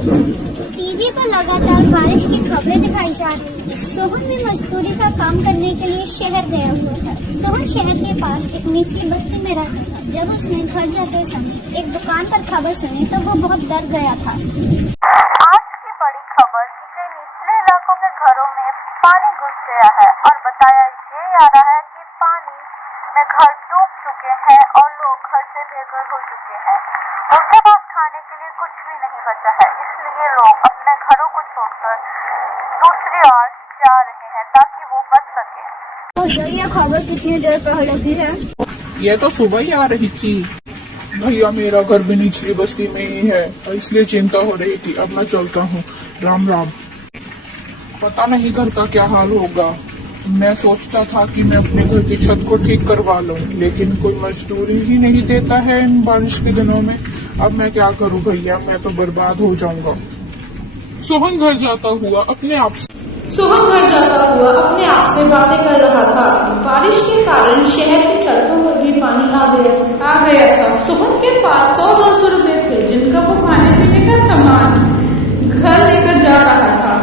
TV पर लगातार बारिश की खबरें दिखाई जा रही थी। सोहन भी मजदूरी का काम करने के लिए शहर गया हुआ था। सोहन शहर के पास एक निचली बस्ती में रहता था। जब उसने घर जाते समय एक दुकान पर खबर सुनी तो वो बहुत डर गया था। आज की बड़ी खबर कि कई निचले इलाकों के घरों में पानी घुस गया है और बताया ये आ रहा है कि पानी में घर डूब चुके हैं और लोग घर से बेघर हो चुके हैं। उनके पास खाने के लिए कुछ भी नहीं बचा है, इसलिए लोग अपने घरों को छोड़कर दूसरी ओर जा रहे हैं ताकि वो बच सके। तो ये खबर कितनी देर पहले लगी है? ये तो सुबह ही आ रही थी। भैया मेरा घर भी निचली बस्ती में ही है, इसलिए चिंता हो रही थी। अब मैं चलता हूँ। राम राम। पता नहीं घर का क्या हाल होगा। मैं सोचता था कि मैं अपने घर की छत को ठीक करवा लूं, लेकिन कोई मजदूरी ही नहीं देता है इन बारिश के दिनों में। अब मैं क्या करूं भैया, मैं तो बर्बाद हो जाऊंगा। सोहन घर जाता हुआ अपने आप से बातें कर रहा था। बारिश के कारण शहर की सड़कों पर भी पानी आ गया था। सोहन के पास 100-200 रुपए थे, जिनका वो खाने पीने का सामान घर लेकर जा रहा था।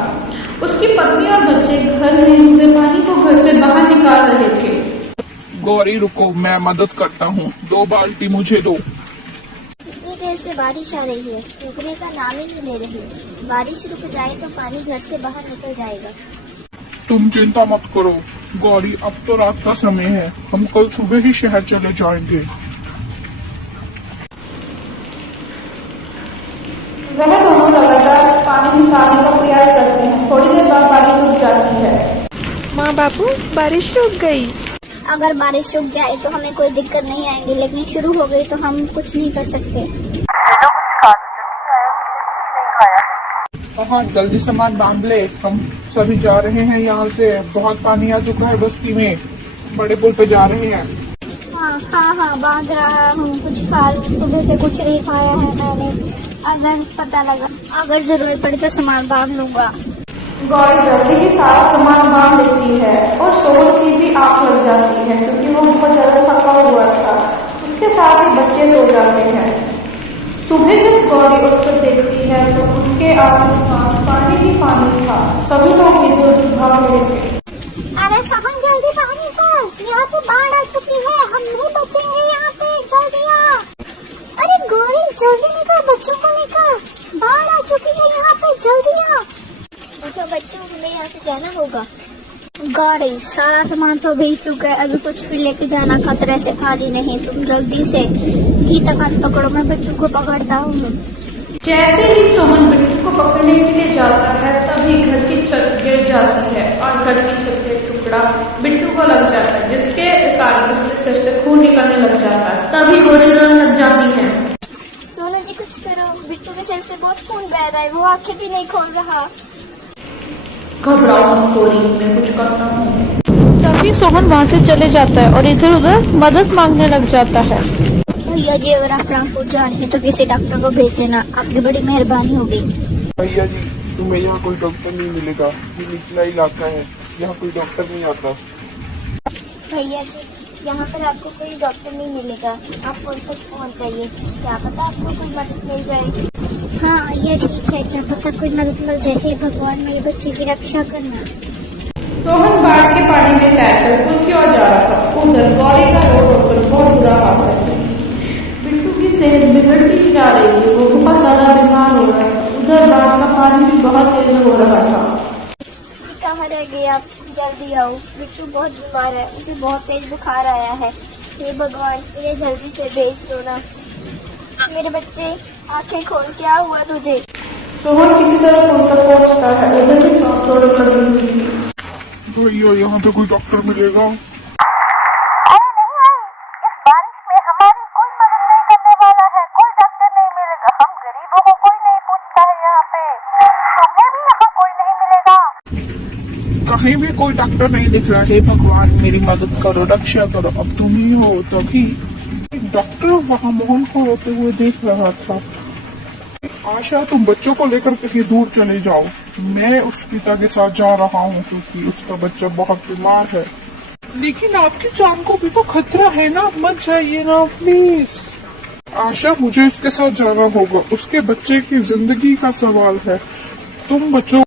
उसकी पत्नी और बच्चे घर में घुसे पानी को घर से बाहर निकाल रहे थे। गौरी रुको, मैं मदद करता हूँ। 2 बाल्टी मुझे दो। इतनी देर से बारिश आ रही है, रुकने का नाम ही नहीं ले रही। बारिश रुक जाए तो पानी घर से बाहर निकल जाएगा। तुम चिंता मत करो गौरी, अब तो रात का समय है। हम कल सुबह ही शहर चले जाएंगे। वह दोनों लगातार पानी निकालने का प्रयास करते हैं। थोड़ी देर बाद बारिश रुक जाती है। माँ बाबू, बारिश रुक गई। अगर बारिश रुक जाए तो हमें कोई दिक्कत नहीं आएगी, लेकिन शुरू हो गई तो हम कुछ नहीं कर सकते। हाँ, जल्दी सामान बांध ले, हम सभी जा रहे हैं यहाँ से। बहुत पानी आ चुका है बस्ती में, बड़े पुल पे जा रहे हैं। हाँ, बांध रहा हूँ। कुछ खा लूं, सुबह से कुछ नहीं खाया है मैंने। अगर पता लगा, अगर जरूरत पड़ी तो सामान बांध लूंगा। गौरी जल्दी ही सारा सामान बांध लेती है और सोहन की भी आंख लग जाती है, क्योंकि वो बहुत ज्यादा थका हुआ था। उसके साथ ही बच्चे सो जाते हैं। सुबह जब गौरी उठकर देखती है तो उनके आसपास पानी ही पानी था। सभी लोग इधर उधर भाग रहे थे। अरे सोहन, जल्दी बाहर निकल, यहाँ पे बाढ़ आ चुकी है, हम नहीं बचेंगे यहाँ पे, जल्दी आ। अरे गौरी, जल्दी निकल, बच्चों को लेकर, बाढ़ आ चुकी है यहाँ पे, जल्दी आ। तो बच्चों, हमें यहाँ से जाना होगा। गौरी, सारा सामान तो भेज चुका है, अभी कुछ भी लेके जाना खतरे से खाली नहीं। तुम जल्दी से गीता का पकड़ो, मैं बिट्टू को पकड़ता हूँ। जैसे ही सोहन बिट्टू को पकड़ने के लिए जाता है, तभी घर की छत गिर जाती है और घर की छत का टुकड़ा बिट्टू को लग जाता है, जिसके कारण उसके सिर से खून निकलने लग जाता है। तभी गौरी रोने लग जाती है। सोनू जी, कुछ करो, बिट्टू के सिर से बहुत खून बह रहा है, वो आंखें भी नहीं खोल रहा। घबराओ मत गौरी, मैं कुछ करता हूँ। तभी सोहन वहाँ से चले जाता है और इधर उधर मदद मांगने लग जाता है। भैया जी, अगर आप रामपुर जा रहे हैं तो किसी डॉक्टर को भेज देना, आपकी बड़ी मेहरबानी होगी। भैया जी, तुम्हें यहाँ कोई डॉक्टर नहीं मिलेगा। ये निचला इलाका है, यहाँ कोई डॉक्टर नहीं आता। भैया जी, यहाँ पर आपको कोई डॉक्टर नहीं मिलेगा, आप पुल तक पहुँच जाइए, क्या पता आपको कोई मदद मिल जाए। हाँ, ये ठीक है, क्या पता कोई मदद मिल जाए। हे भगवान, मेरे बच्चे की रक्षा करना। सोहन बाढ़ के पानी में तैरकर पुल की ओर जा रहा था। उधर गौरी का रोड होकर बहुत बुरा हाल है। बिट्टू की सेहत बिगड़ती जा रही थी, वो बहुत ज्यादा बीमार हो रहा था। उधर बाढ़ का पानी भी बहुत तेज हो रहा था। कहाँ रह गए आप, जल्दी आओ, बिट्टू बहुत बीमार है, उसे बहुत तेज बुखार आया है। हे भगवान, इन्हें जल्दी से भेज दो ना। मेरे बच्चे, आंखें खोल, क्या हुआ तुझे? सोहन किसी तरह पुल तक पहुंचता है। उधर भी डॉक्टर खड़ी हुई थी। भैया, यहाँ पे कोई डॉक्टर मिलेगा? अरे नहीं भाई, इस बारिश में हमारी कोई मदद नहीं करने वाला है, कोई डॉक्टर नहीं मिलेगा। हम गरीबों को कोई नहीं पूछता है यहाँ पे। तुम्हें भी यहाँ कोई नहीं मिलेगा। कहीं भी कोई डॉक्टर नहीं दिख रहा है। भगवान, मेरी मदद करो, रक्षा करो। अब तुम ही हो। तभी एक डॉक्टर वहाँ मोहन को रोते हुए देख रहा था। आशा, तुम बच्चों को लेकर कहीं दूर चले जाओ, मैं उस पिता के साथ जा रहा हूँ, क्योंकि उसका बच्चा बहुत बीमार है। लेकिन आपकी जान को भी तो खतरा है ना, मत जाइए ना प्लीज। आशा, मुझे उसके साथ जाना होगा। उसके बच्चे की जिंदगी का सवाल है। तुम बच्चों